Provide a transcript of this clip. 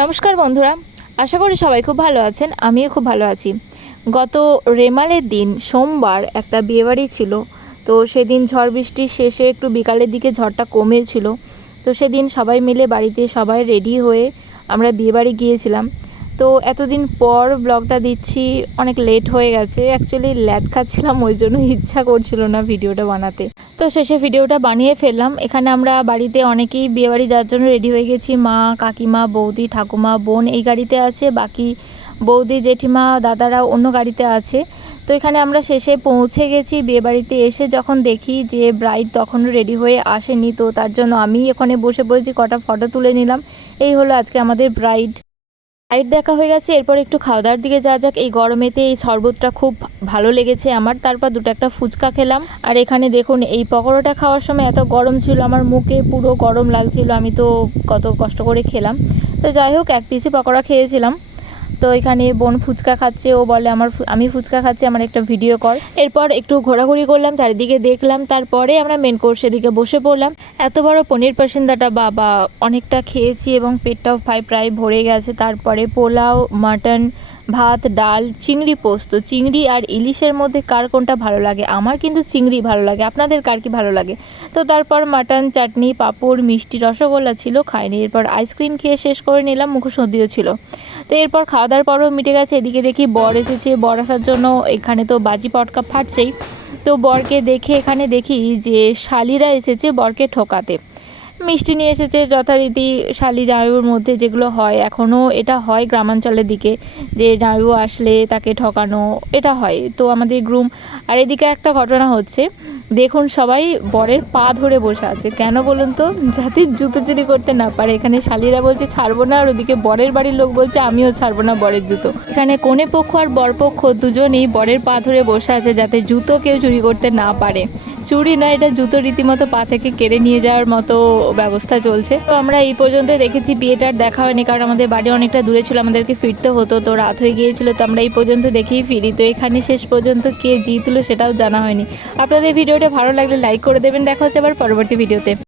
নমস্কার বন্ধুরা, আশা করি সবাই খুব ভালো আছেন, আমিও খুব ভালো আছি। গত রেমালের দিন, সোমবার একটা বিয়েবাড়ি ছিল, তো সেদিন ঝড় বৃষ্টির শেষে একটু বিকালের দিকে ঝড়টা কমেছিল, তো সেদিন সবাই মিলে বাড়িতে সবাই রেডি হয়ে আমরা বিয়েবাড়ি গিয়েছিলাম। তো এতদিন পর ব্লগটা দিচ্ছি, অনেক লেট হয়ে গেছে। অ্যাকচুয়ালি ল্যাদ খাচ্ছিলাম, ওই জন্য ইচ্ছা করছিল না ভিডিওটা বানাতে। তো শেষে ভিডিওটা বানিয়ে ফেললাম। এখানে আমরা বাড়িতে অনেকেই বিয়েবাড়ি যাওয়ার জন্য রেডি হয়ে গেছি। মা, কাকিমা, বৌদি, ঠাকুমা, বোন এই গাড়িতে আছে। বাকি বৌদি, জেঠিমা, দাদারা অন্য গাড়িতে আছে। তো এখানে আমরা শেষে পৌঁছে গেছি বিয়েবাড়িতে এসে যখন দেখি যে ব্রাইড তখনও রেডি হয়ে আসেনি, তো তার জন্য আমি এখানে বসে পড়েছি, কটা ফটো তুলে নিলাম। এই হলো আজকে আমাদের ব্রাইড লাইট দেখা হয়ে গেছে, এরপর একটু খাওয়া দাওয়ার দিকে যা যাক। এই গরমেতে এই শরবতটা খুব ভালো লেগেছে আমার। তারপর দুটো একটা ফুচকা খেলাম। আর এখানে দেখুন, এই পকোড়াটা খাওয়ার সময় এত গরম ছিল, আমার মুখে পুরো গরম লাগছিল, আমি তো কত কষ্ট করে খেলাম। তো যাই হোক, এক পিসি পকোড়া খেয়েছিলাম। তো এখানে বোন ফুচকা খাচ্ছে, ও বলে, আমার আমি ফুচকা খাচ্ছি, আমার একটা ভিডিও কর। এরপর একটু ঘোরাঘুরি করলাম, চারিদিকে দেখলাম, তারপরে আমরা মেন কোর্সের দিকে বসে পড়লাম। এত বড় পনির পাসিন্দাটা বাবা, অনেকটা খেয়েছি এবং পেটটাও প্রায় প্রায় ভরে গেছে। তারপরে পোলাও, মাটন, ভাত, ডাল, চিংড়ি পোস্ত, চিংড়ি আর ইলিশের মধ্যে কার কোনটা ভালো লাগে? আমার কিন্তু চিংড়ি ভালো লাগে, আপনাদের কার কি ভালো লাগে? তো তারপর মাটন, চাটনি, পাঁপড়, মিষ্টি, রসগোল্লা ছিল, খাইনি। এরপর আইসক্রিম খেয়ে শেষ করে নিলাম মুখসর্দিও ছিল। তো এরপর খাওয়া দাওয়ার পরও মিটে গেছে। এদিকে দেখি বর এসেছে। বর আসার জন্য এখানে তো বাজি পটকা ফাটছেই। তো বরকে দেখে এখানে দেখি যে শালিরা এসেছে বরকে ঠকাতে। মিষ্টি নিয়ে এসেছে যথারীতি শালি জামাইবুর মধ্যে যেগুলো হয়। এখনও এটা হয় গ্রামাঞ্চলের দিকে, যে জামাইবু আসলে তাকে ঠকানো, এটা হয়। তো আমাদের গ্রুম, আর এদিকে একটা ঘটনা হচ্ছে, দেখুন সবাই বরের পা ধরে বসে আছে। কেন বলুন তো? যাতে জুতো চুরি করতে না পারে। এখানে শালিরা বলছে, ছাড়বো না। আর ওদিকে বরের বাড়ির লোক বলছে, আমিও ছাড়বো না বরের জুতো। এখানে কোনে পক্ষ আর বর পক্ষ দুজনেই বরের পা ধরে বসে আছে, যাতে জুতো কেউ চুরি করতে না পারে। চুরি না, এটা জুতো রীতিমতো পা থেকে কেড়ে নিয়ে যাওয়ার মতো ব্যবস্থা চলছে। তো আমরা এই পর্যন্ত দেখেছি বিয়েটার দেখা হয়নি, কারণ আমাদের বাড়ি অনেকটা দূরে ছিল, আমাদেরকে ফিরতে হতো, তো রাত হয়ে গিয়েছিল, তো আমরা এই পর্যন্ত দেখেই ফিরি। তো এখানে শেষ পর্যন্ত কে জিতলো সেটাও জানা হয়নি। আপনাদের ভিডিওটা ভালো লাগলে লাইক করে দেবেন, দেখা হচ্ছে আবার পরবর্তী ভিডিওতে।